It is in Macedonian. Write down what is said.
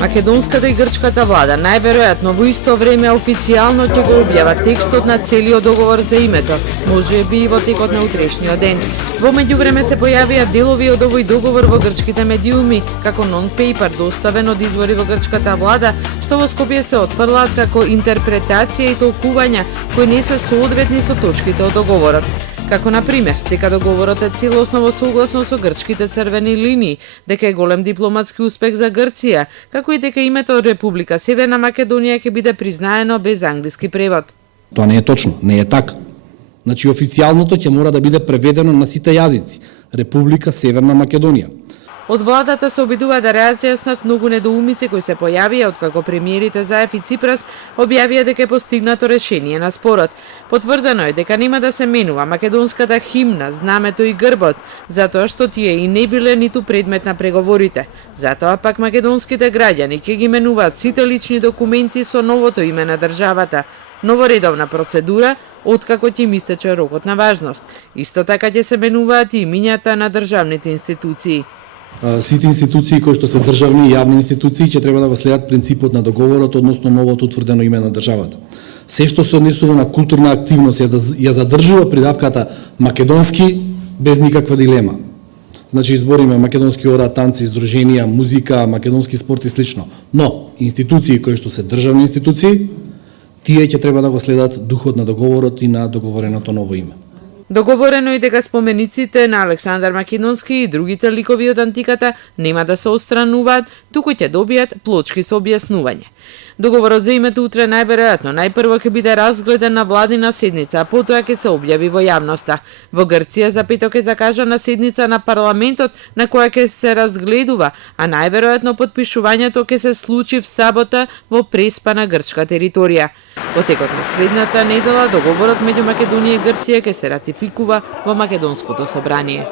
Македонската и грчката влада најверојатно во исто време официјално ќе го објават текстот на целиот договор за името, може би и во текот на утрешниот ден. Во меѓувреме се појавија делови од овој договор во грчките медиуми, како нон-пейпер доставен од извори во грчката влада, што во Скопје се отфрлаат како интерпретација и толкувања кои не се соодветни со точките од договорот. Како на пример, дека договорот е целосно во согласно со грчките црвени линии, дека е голем дипломатски успех за Грција, како и дека името Република Северна Македонија ќе биде признаено без англиски превод. Тоа не е точно, не е така. Значи официјалното ќе мора да биде преведено на сите јазици. Република Северна Македонија. Од владата се обидува да разјаснат многу недоумици кои се појавија откако премиерите Заев и Ципрас објавија дека е постигнато решение на спорот. Потврдено е дека нема да се менува македонската химна, знамето и грбот, затоа што тие и не биле ниту предмет на преговорите. Затоа пак македонските граѓани ќе ги менуваат сите лични документи со новото име на државата. Новоредовна процедура, откако ќе им истече рокот на важност. Исто така ќе се менуваат и имињата на државните институции. Сите институции кои што се државни и јавни институции ќе треба да го следат принципот на договорот, односно новото утврдено име на државата. Се што се однесува на културна активност ја задржува придавката македонски без никаква дилема. Значи избориме македонски ора, танци, издруженија, музика, македонски спорт и слично. Но институции кои што се државни институции, тие ќе треба да го следат духот на договорот и на договореното ново име. Договорено и дека спомениците на Александар Македонски и другите ликови од антиката нема да се отстрануваат, туку ќе добијат плочки со објаснување. Договорот за името утре најверојатно најпрво ќе биде разгледан на владина седница, а потоа ќе се објави во јавноста. Во Грција за петок е закажана седница на парламентот на која ќе се разгледува, а најверојатно подпишувањето ќе се случи в сабота во преспана грчка територија. Во текот на следната недела договорот меѓу Македонија и Грција ќе се ратификува во Македонското собрание.